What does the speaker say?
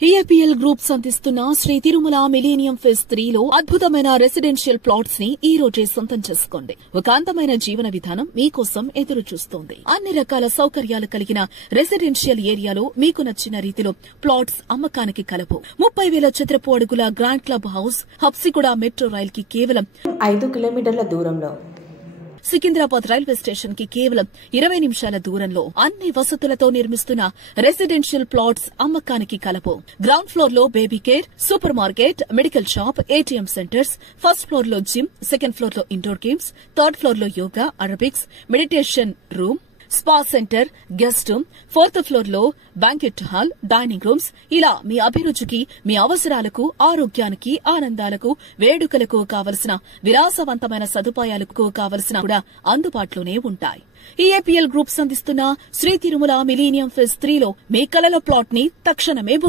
APL groups అందిస్తున్న Shri Tirumala millennium phase 3లో అద్భుతమైన residential plots ని ఈ రోజే సొంతం చేసుకోండి. ఒక అందమైన జీవన విధానం మీకోసం ఎదురు చూస్తోంది. అన్ని రకాల సౌకర్యాలు కలిగిన రెసిడెన్షియల్ ఏరియాలో మీకు నచ్చిన రీతిలో ప్లాట్స్ అమ్మకానికి కలవు. 30,000 చదరపు అడుగుల grand club house Habsiguda metro rail కి కేవలం 5 కిలోమీటర్ల దూరంలో, సికింద్రాబాద్ రైల్వే స్టేషన్ కి కేవలం 20 నిమిషాల దూరంలో అన్ని వసతులతో నిర్మిస్తున్న రెసిడెన్షియల్ ప్లాట్స్ అమ్మకానికి కలవు. గ్రౌండ్ ఫ్లోర్ లో baby care, super market, medical shop, ATM centres, first floor లో జిమ్, సెకండ్ ఫ్లోర్ లో ఇండోర్ గేమ్స్, థర్డ్ ఫ్లోర్ లో yoga, aerobics, meditation room, spa centre, guest room, fourth floor లో బ్యాంకెట్ హాల్, డైనింగ్ రూమ్స్, ఇలా మీ అభిరుచికి, మీ అవసరాలకు, ఆరోగ్యానికి, ఆనందాలకు, వేడుకలకు కావలసిన విలాసవంతమైన సదుపాయాలకు కావలసిన కూడా అందుబాటులోనే ఉంటాయి. ఈ ఏపీఎల్ గ్రూప్స్ అందిస్తున్న శ్రీ తిరుమల మిలీనియం ఫేజ్ 3లో మీ కలల ప్లాట్ ని తక్షణమే బుక్